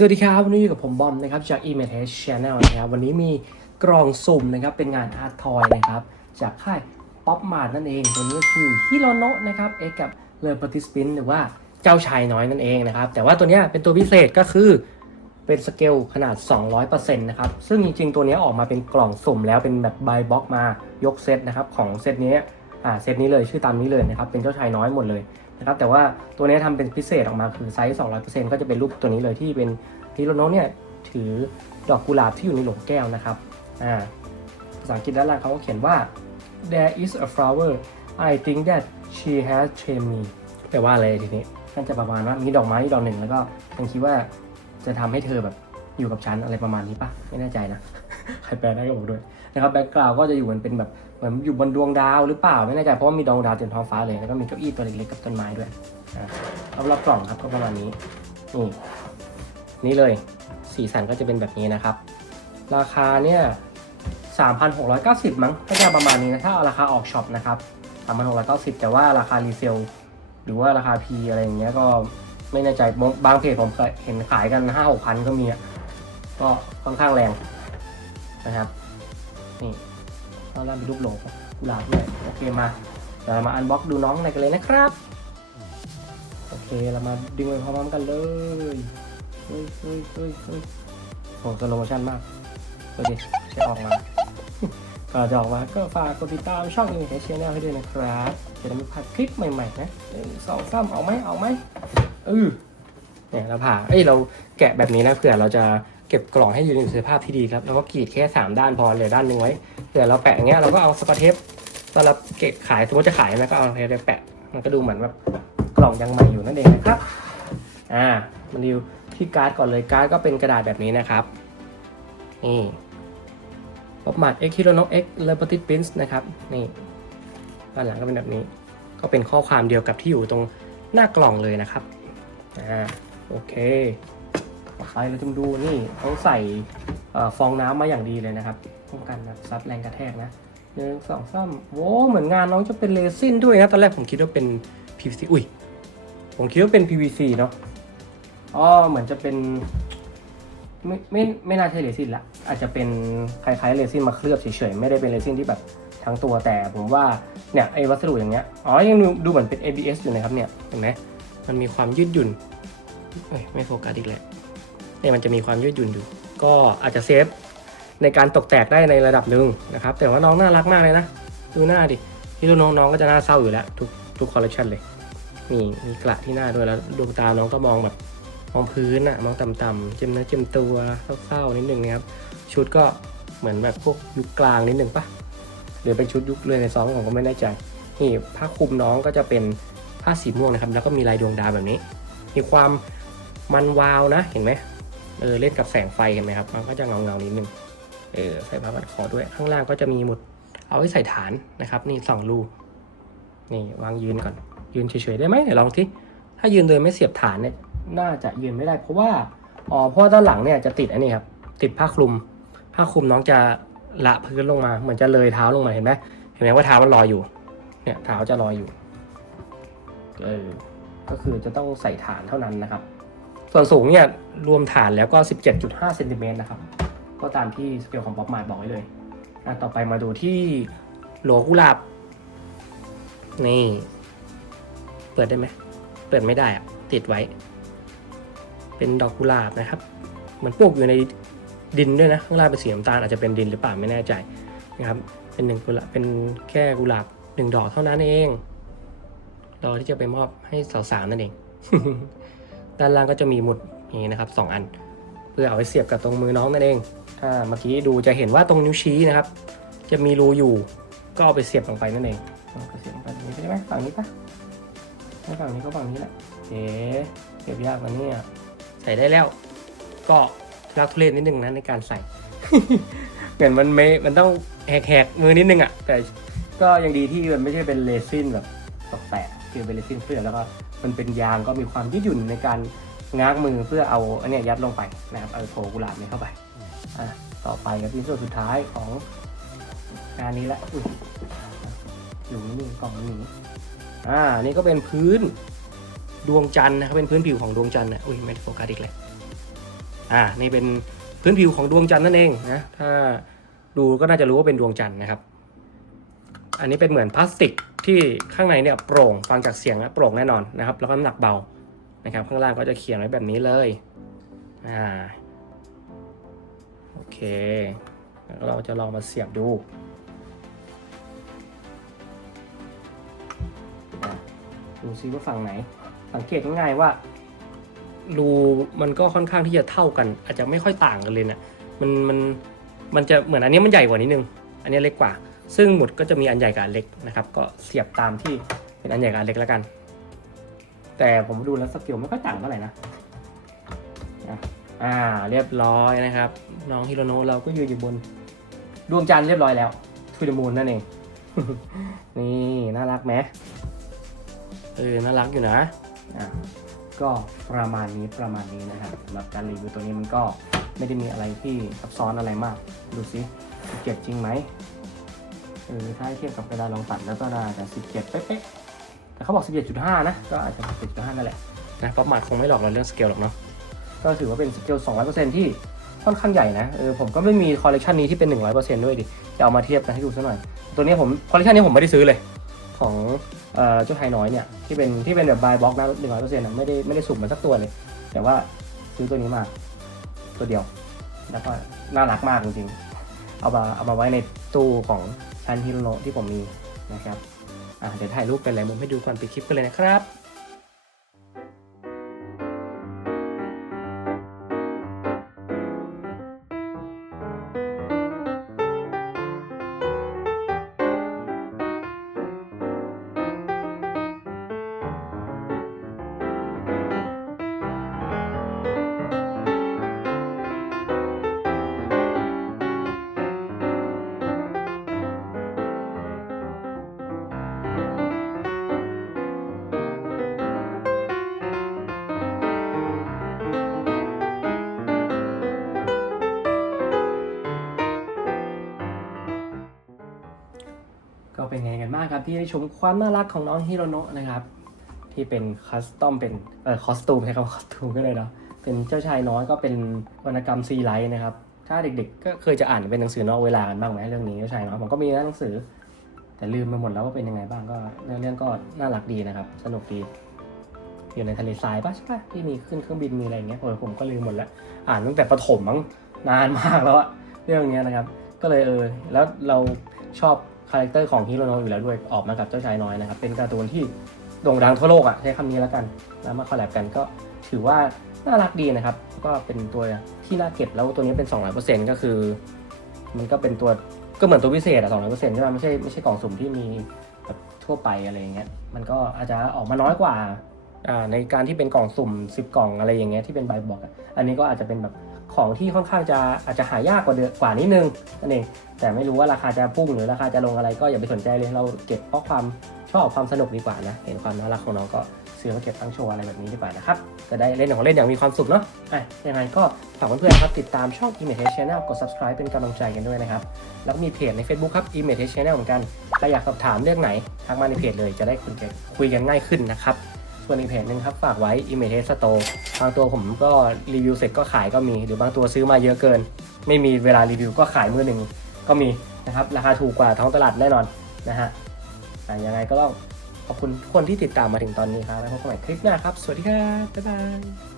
สวัสดีครับวันนี้อยู่กับผมบอมนะครับจาก e m a t e c h Channel นะครับวันนี้มีกล่องสุ่มนะครับเป็นงานอาร์ตทอยนะครับจากค่ายป๊อปมาร์นั่นเองตัวนี้คือฮิโรโนะนะครับเอกับเลอปติสปินหรือว่าเจ้าชายน้อยนั่นเองนะครับแต่ว่าตัวนี้เป็นตัวพิเศษก็คือเป็นสเกลขนาด 200%นะครับซึ่งจริงๆ ตัวนี้ออกมาเป็นกล่องสุ่มแล้วเป็นแบบบบ็อกมายกเซตนะครับของเซตนี้อ่าเซตนี้เลยชื่อตามนี้เลยนะครับเป็นเจ้าชายน้อยหมดเลย นะครับแต่ว่าตัวนี้ยทำเป็นพิเศษออกมาคือไซส์ 200%ก็จะเป็นรูปตัวนี้เลยที่เป็นฮิโรโนะเนี่ยถือดอกกุหลาบที่อยู่ในหลงแก้วนะครับอ่าภาษาอังกฤษด้านล่างเขาก็เขียนว่า there is a flower I think that she has trained me แปลว่าอะไรทีนี้น่าจะประมาณว่ามีดอกไม้ดอกหนึ่งแล้วก็ฉันคิดว่าจะทำให้เธอแบบอยู่กับฉันอะไรประมาณนี้ปะไม่แน่ใจนะ ใครแปลได้ก็บอกด้วยนะครับแบ็กกราวก็จะอยู่เหมือนเป็นแบบ เหมือนอยู่บนดวงดาวหรือเปล่าไม่แน่ใจเพราะว่ามีดวงดาวเต็มท้องฟ้าเลยแล้วก็มีเก้าอี้ตัวเล็กๆกับต้นไม้ด้วยอ่ารอบกล่องครับก็ประมาณนี้นี่นี่เลยสีสันก็จะเป็นแบบนี้นะครับ ราคาเนี่ย3,690 มั้งก็จะประมาณนี้นะถ้าเอาราคาออกช็อปนะครับ3,690 แต่ว่าราคารีเซลหรือว่าราคา P อะไรอย่างเงี้ยก็ไม่แน่ใจบางบางเพจผมเห็นขายกัน 5 6พันก็มีอะก็ค่อนข้างแรงนะครับนี่ ก็ล่างเป็นรูปโหลกุหลาบด้วยโอเคมาเรามาอันบ็อกดูน้องในกันเลยนะครับโอเคเรามาดึงไปพร้อมกันเลยเฮ้ยเฮ้ยเฮ้ยเฮ้ยโหสโลโมชั่นมากดูดิใช้ออกมาก่อนจะออกมาก็ฝากกดติดตามช่องอินเทอร์เชนแนลให้ด้วยนะครับจะได้ไม่พลาดคลิปใหม่ๆนะหนึ่งสองสามเอาไหมเอาไหมเออเนี่ยเราผ่าเอ้ยเราแกะแบบนี้นะเผื่อเราจะ เก็บกล่องให้อยู่ในสภาพที่ดีครับแล้วก็กรีดแค่สามด้านพอเหลือด้านหนึ่งไว้เผื่อเราแปะอย่างเงี้ยเราก็เอาสกอตเทปตอนเราเก็บขายสมมติจะขายนะก็เอาเทปแปะ มันก็ดูเหมือนแบบกล่องยังใหม่อยู่นั่นเองนะครับอ่ามันดูที่การ์ดก่อนเลยการ์ดก็เป็นกระดาษแบบนี้นะครับนี่ป๊อปมาร์ X Hero n o X l e b e r t y Prince นะครับนี่ด้านหลังก็เป็นแบบนี้ ก็เป็นข้อความเดียวกับที่อยู่ตรงหน้ากล่องเลยนะครับอ่าโอเค ไปเราจะมาดูนี่เขาใส่ฟองน้ำมาอย่างดีเลยนะครับป้องกันแบบซับแรงกระแทกนะหนึ่งสองสามโว้เหมือนงานน้องจะเป็นเรซินด้วยนะตอนแรกผมคิดว่าเป็น PVC อุ้ยผมคิดว่าเป็น PVC เนาะอ๋อเหมือนจะเป็นไม่ไม่ไม่น่าใช่เรซินละอาจจะเป็นคล้ายๆเรซินมาเคลือบเฉยๆไม่ได้เป็นเรซินที่แบบทั้งตัวแต่ผมว่าเนี่ยไอ้วัสดุอย่างเงี้ยอ๋อยังดูดูเหมือนเป็น ABS อยู่นะครับเนี่ยเห็นไหมมันมีความยืดหยุ่นเอ้ยไม่โฟกัสอีกแล้ว เนี่ยมันจะมีความยืดหยุ่นอยู่ ก็อาจจะเซฟในการตกแตกได้ในระดับหนึ่งนะครับ แต่ว่าน้องน่ารักมากเลยนะ ดูหน้าดิที่น้องน้องก็จะน่าเศร้าอยู่แล้ว ทุกทุกคอลเลคชันเลยนี่มีกระที่หน้าด้วยแล้วดวงตาน้องก็มองแบบมองพื้นอะมองต่ำๆเจ็มเนื้อเจ็มตัวเศร้าๆนิดนึงนะครับ ชุดก็เหมือนแบบพวกยุคกลางนิดนึงปะหรือเป็นชุดยุคเรือนในซองผมก็ไม่แน่ใจนี่ผ้าคลุมน้องก็จะเป็นผ้าสีม่วงนะครับ แล้วก็มีลายดวงดาวแบบนี้ มีความมันวาวนะเห็นไหม เออเล่นกับแสงไฟเห็นไหมครับ มันก็จะเงาเงานิดนึงเออใส่ผ้าพันคอด้วย ข้างล่างก็จะมีหมุด เอาไว้ใส่ฐานนะครับ นี่สองรูนี่วางยืนก่อน ยืนเฉยๆได้ไหมเดี๋ยวลองที่ถ้ายืนโดยไม่เสียบฐานเนี่ย น่าจะยืนไม่ได้ เพราะว่าอ๋อเพราะด้านหลังเนี่ยจะติดอันนี้ครับ ติดผ้าคลุม ผ้าคลุมน้องจะละพื้นลงมา เหมือนจะเลยเท้าลงมาเห็นไหมเห็นไหมว่าเท้ามันลอยอยู่ เนี่ยเท้าจะลอยอยู่ เออ ก็คือจะต้องใส่ฐานเท่านั้นนะครับ ส่วนสูงเนี่ยรวมฐานแล้วก็ 17.5เซนติเมตรนะครับ ก็ตามที่สเกลของป๊อปมาบอกไว้เลยอะต่อไปมาดูที่โหลกุหลาบ นี่ เปิดได้ไหม เปิดไม่ได้อะติดไว้ เป็นดอกกุหลาบนะครับ มันปลูกอยู่ในดินด้วยนะ ข้างล่างเป็นสีน้ำตาลอาจจะเป็นดินหรือเปล่าไม่แน่ใจนะครับ เป็นหนึ่งกุหลาบ เป็นแค่กุหลาบหนึ่งดอกเท่านั้นเองรอที่จะไปมอบให้สาวๆนั่นเอง ด้านล่างก็จะมีหมุดอย่างนี้นะครับสองอัน เพื่อเอาไว้เสียบกับตรงมือน้องนั่นเอง ถ้าเมื่อกี้ดูจะเห็นว่าตรงนิ้วชี้นะครับ จะมีรูอยู่ ก็เอาไปเสียบลงไปนั่นเองเอาไปเสียบลงไปตรงนี้ใช่ไหมฝั่งนี้ปะไม่ฝั่งนี้ก็ฝั่งนี้แหละเอ๊ะเสียบยากกว่านี้อะใส่ได้แล้ว ก็ทุลักทุเลนิดนึงนะในการใส่ เหมือนมันไม่ มันต้องแหกๆมือนิดนึงอะ แต่ก็ยังดีที่มันไม่ใช่เป็นเรซินแบบตกแตกคือเป็นเรซินเคลือบแล้วก็ มันเป็นยางก็มีความยืดหยุ่นในการง้างมือเพื่อเอาอันนี้ยัดลงไปนะครับเอาโถกุหลาบนี้เข้าไปอะต่อไปกับที่ส่วนสุดท้ายของงานนี้ละอุ๊ยอยู่นี่กล่องนี้อ่านี่ก็เป็นพื้นดวงจันทร์นะครับเป็นพื้นผิวของดวงจันทร์นะอุ้ยไม่โฟกัสอีกเลยอ่านี่เป็นพื้นผิวของดวงจันทร์นั่นเองนะถ้าดูก็น่าจะรู้ว่าเป็นดวงจันทร์นะครับ อันนี้เป็นเหมือนพลาสติกที่ข้างในเนี่ยโปร่งฟังจากเสียงแล้วโปร่งแน่นอนนะครับ แล้วก็น้ำหนักเบานะครับ ข้างล่างก็จะเขียนไว้แบบนี้เลยอ่าโอเคแล้วเราจะลองมาเสียบดูดูซิว่าฝั่งไหน สังเกตง่ายๆว่ารูมันก็ค่อนข้างที่จะเท่ากัน อาจจะไม่ค่อยต่างกันเลยนะมันมันมันจะเหมือนอันนี้มันใหญ่กว่านิดนึง อันนี้เล็กกว่า ซึ่งหมุดก็จะมีอันใหญ่กับอันเล็กนะครับ ก็เสียบตามที่เป็นอันใหญ่กับอันเล็กแล้วกัน แต่ผมดูแล้วสเกลไม่ค่อยต่างเท่าไหร่นะอ่าเรียบร้อยนะครับ น้องฮิโรโนะเราก็ยืนอยู่บนดวงจันทร์เรียบร้อยแล้วทูดมูนนั่นเอง นี่น่ารักไหมเออน่ารักอยู่นะอะก็ประมาณนี้ประมาณนี้นะครับสำหรับการรีวิวตัวนี้มันก็ไม่ได้มีอะไรที่ซับซ้อนอะไรมาก ดูสิเก็บจริงไหม เออถ้าเทียบกับเวลาลองตัดแล้วก็น่าจะ17 เป๊ะๆแต่เขาบอก 17.5 นะ ก็อาจจะ17.5นั่นแหละนะป๊อปมาร์คงไม่หลอกเราเรื่องสเกลหรอกเนาะก็ถือว่าเป็นสเกล 200%ที่ค่อนข้างใหญ่นะเออผมก็ไม่มีคอลเลคชันนี้ที่เป็น 100%ด้วยดิจะเอามาเทียบกันให้ดูซะหน่อย ตัวนี้ผมคอลเลคชันนี้ผมไม่ได้ซื้อเลย ของเอ่อเจ้าไทยน้อยเนี่ยที่เป็นที่เป็นแบบบายบ็อกนะ100%นะไม่ได้ไม่ได้สุ่มมาสักตัวเลย แต่ว่าซื้อตัวนี้มา ตัวเดียว แล้วก็น่ารักมากจริงๆ เอามาเอามาไว้ในตู้ของ ซันฮิโรโนะที่ผมมีนะครับเดี๋ยวถ่ายรูปเป็นหลายมุมให้ดูก่อนปิดคลิปกันเลยนะครับ เป็นไงกันบ้างครับ ที่ได้ชมความน่ารักของน้องฮิโรโนะนะครับ ที่เป็นคัสตอมเป็นเอ่อคอสตูมใช้คำว่าคอสตูมก็เลยเนาะเป็นเจ้าชายน้อยก็เป็นวรรณกรรมซีไลท์นะครับ ถ้าเด็กๆ ก็เคยจะอ่านเป็นหนังสือนอกเวลากันบ้างไหมเรื่องนี้เจ้าชายน้อยผมก็มีนะหนังสือ แต่ลืมไปหมดแล้วว่าเป็นยังไงบ้างก็เรื่องเรื่องก็น่ารักดีนะครับ สนุกดีอยู่ในทะเลทรายปะใช่ปะที่มีขึ้นเครื่องบินมีอะไรอย่างเงี้ยโอ้ยผมก็ลืมหมดแล้วอ่านตั้งแต่ประถมมั้งนานมากแล้วอะเรื่องเนี้ยนะครับ ก็เลยเออแล้วเราชอบ คาแรคเตอร์ของฮิโรโนะอยู่แล้วด้วยออกมากับเจ้าชายน้อยนะครับ เป็นการ์ตูนที่โด่งดังทั่วโลกอะใช้คำนี้แล้วกันแล้วมาคอลแลบกันก็ถือว่าน่ารักดีนะครับ ก็เป็นตัวที่น่าเก็บแล้วตัวนี้เป็น 200%ก็คือ มันก็เป็นตัวก็เหมือนตัวพิเศษอะ200%ใช่ไหมไม่ใช่ไม่ใช่กล่องสุ่มที่มีแบบทั่วไปอะไรอย่างเงี้ยมันก็อาจจะออกมาน้อยกว่าในการที่เป็นกล่องสุ่ม 10 กล่องอะไรอย่างเงี้ยที่เป็นใบบอกอะอันนี้ก็อาจจะเป็นแบบ ของที่ค่อนข้างจะอาจจะหายากกว่าเดือนกว่านิดนึงนั่นเองแต่ไม่รู้ว่าราคาจะพุ่งหรือราคาจะลงอะไรก็อย่าไปสนใจเลยเราเก็บเพราะความชอบความสนุกดีกว่านะเห็นความน่ารักของน้องก็ซื้อมาเก็บตั้งโชว์อะไรแบบนี้ดีกว่านะครับจะได้เล่นของเล่นอย่างมีความสุขเนาะอะยังไงก็ฝากเพื่อนๆครับติดตามช่อง Image Channel กด subscribe เป็นกำลังใจกันด้วยนะครับ แล้วมีเพจใน Facebook ครับ Image Channel เหมือนกันใครอยากสอบถามเรื่องไหนทักมาในเพจเลยจะได้คุยกันคุยกันง่ายขึ้นนะครับ ส่วนอีกเพจหนึ่งครับฝากไว้ Image Store บางตัวผมก็รีวิวเสร็จก็ขายก็มี หรือบางตัวซื้อมาเยอะเกิน ไม่มีเวลารีวิวก็ขายมือหนึ่งก็มีนะครับ ราคาถูกกว่าท้องตลาดแน่นอนนะฮะอ่ยังไงก็ต้องขอบคุณทุกคนที่ติดตามมาถึงตอนนี้ครับ แล้วพบกันใหม่คลิปหน้าครับ สวัสดีครับ บ๊ายบาย